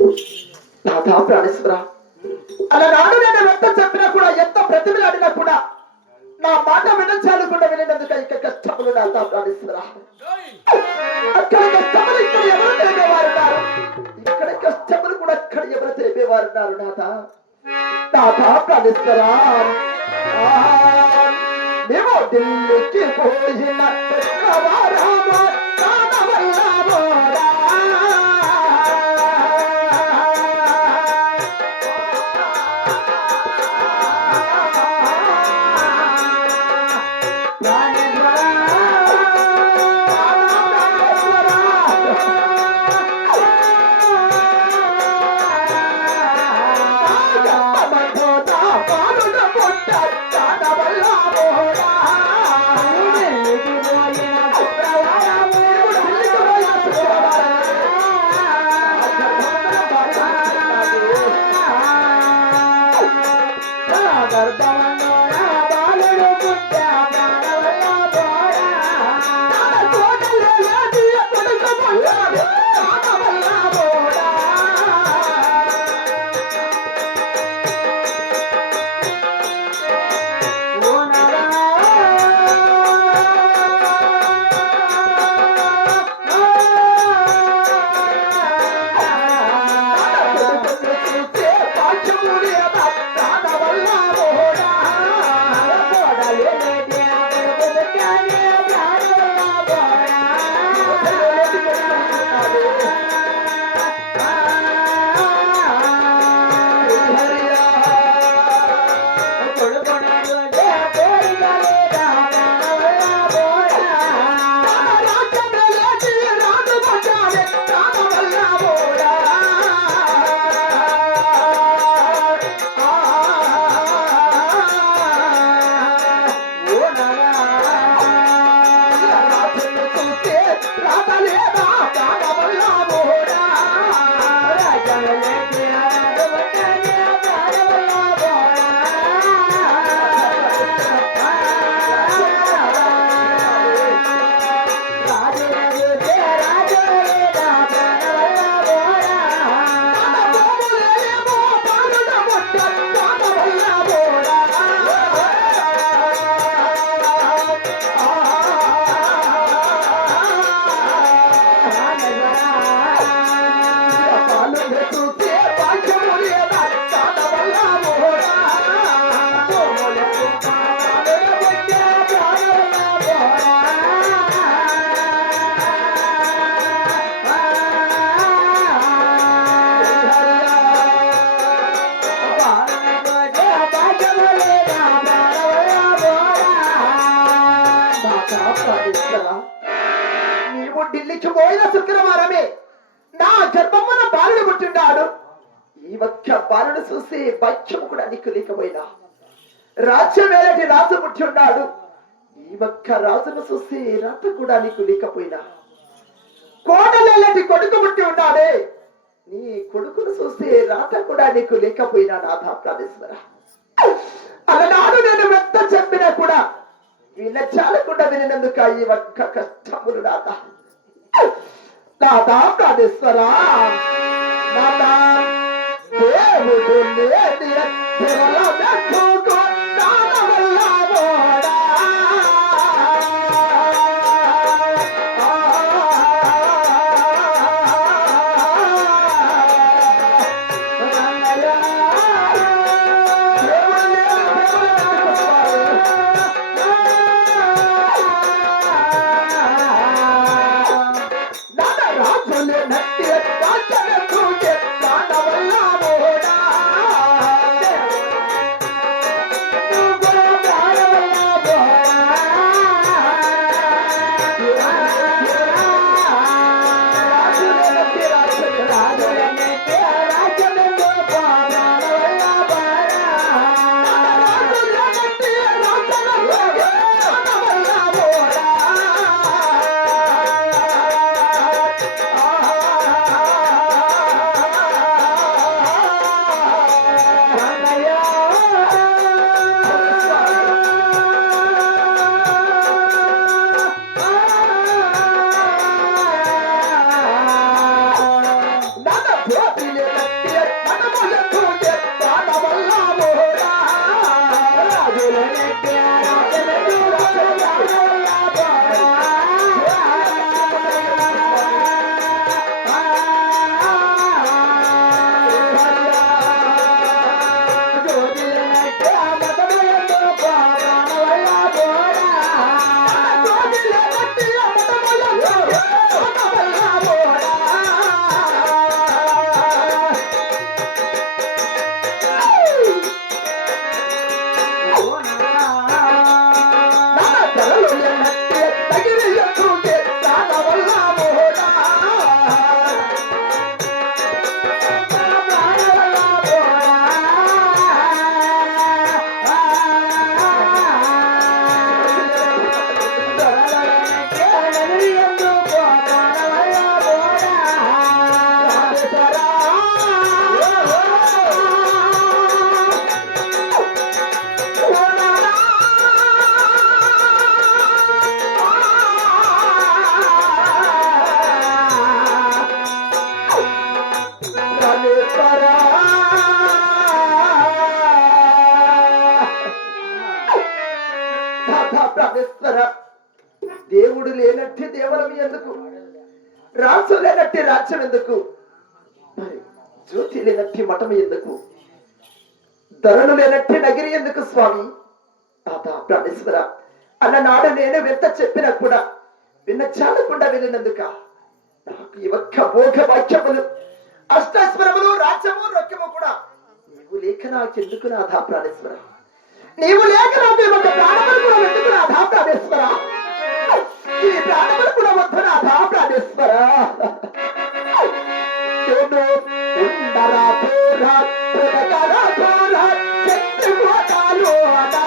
నాథా ప్రాణేశ్వర, అలనాడు నేను ఎంత చెప్పినా కూడా, ఎంత బ్రతిమిలాడినా కూడా నా మాట వినచాలకుండా వినేందుకు ఇక కష్టములు నాథా ప్రాణేశ్వర. అక్కడ కష్టములు ఇక్కడ ఎవరు తెలిపేవారున్నారు, ఇక్కడ కష్టములు కూడా అక్కడ ఎవరు తెలిపేవారున్నారు నాథా. నాథా ప్రాణేశ్వర, మేము ఢిల్లీకి పోయిన నీవు ఢిల్లీకి పోయిన శుక్రవారమే నా గర్భమున బాలుడు పుట్టిండాడు. ఈ ఒక్క బాలుడు చూసి భక్ష్యం కూడా నీకు లేకపోయినా రాజ్యమేలటి రాజు పుట్టి ఉన్నాడు. ఈ ఒక్క రాజును చూసి రథ కూడా నీకు లేకపోయినా కోడలేటి కొడుకు పుట్టి ఉన్నాడే, నీ కొడుకును చూసి రాత కూడా నీకు లేకపోయినా నాథా ప్రాణేశ్వర, అలనాడు నేను ఎంత చెప్పినా కూడా వినచాలకుండా వినేందుకు ఈ ఒక్క కష్టములు నాథా. నాథా ప్రాణేశ్వర, నాథా దేవుడు లేని రాజు లేనట్టి రాజ్యం ఎందుకు, మరి జ్యోతి లేనట్టి మఠం ఎందుకు, ధరలు లేనట్టి నగిరి ఎందుకు స్వామి? తాత ప్రాణేశ్వర, అన్ననాడు నేను ఎంత చెప్పినా కూడా విన్న చాలకుండా వెళ్ళినందుక నాకు ఈ ఒక్క భోగ వాక్యములు అష్టాస్వరములు రాజ్యము రొక్యము కూడా నీవు లేక నాకెందుకు నాథా ప్రాణేశ్వర? నీవు లేక నాకు ఒక ప్రాణములు కూడా ఎందుకు నాథా ప్రాణేశ్వర? ఈ ప్రాణములు కూడా వద్దు నాథా ప్రాణేశ్వర. ఉండరా పోరా ప్రగరా పోరా శక్తి పోతాలో అదా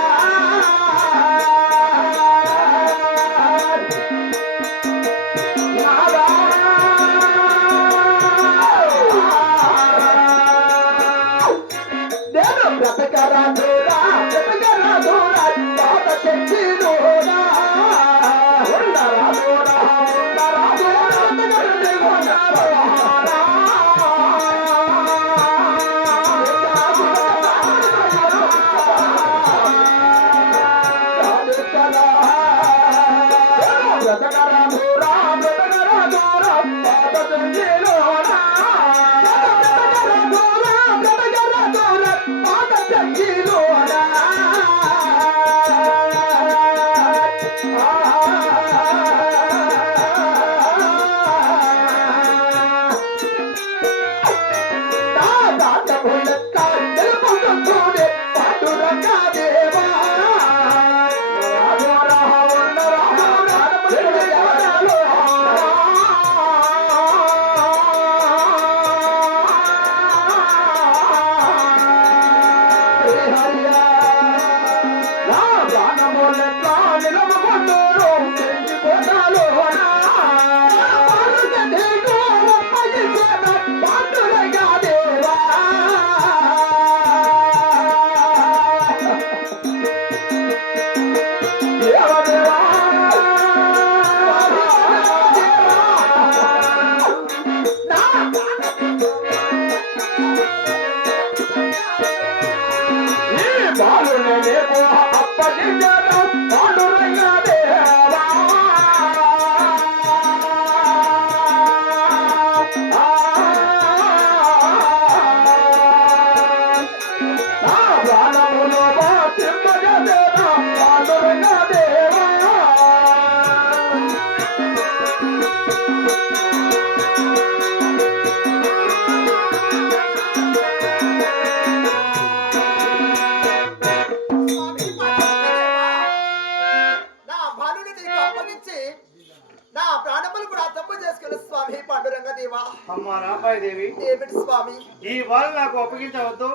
స్వామి ఈ వాళ్ళు నాకు అప్పగించవద్దు,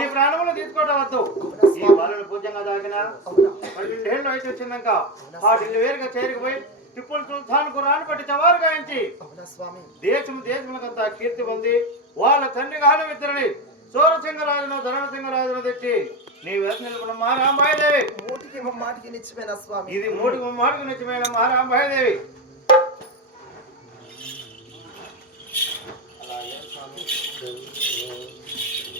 ఈ ప్రాణములు తీసుకోవద్దు. ఈ వాళ్ళను పూజ్యంగా దాగిన 12 ఏళ్ళు అయితే వచ్చిందాక ఆ ఢిల్లీ వేరుగా చేరిపోయి టిప్పులు సుల్తాన్ కురాన్ పట్టి చవారు గాయించి దేశములంతా కీర్తి పొంది వాళ్ళ తండ్రి గాను ఇద్దరిని సోరసింగరాజును ధరణసింగరాజును తెచ్చి నీ వేస నిలుపున మహారాంబాయిదేవి. మూటికి ముమ్మాటికి నిత్యమైన స్వామి, ఇది మూటికి ముమ్మాటికి నిత్యమైన మహారాంబాయిదేవి. అలాగే స్వామి.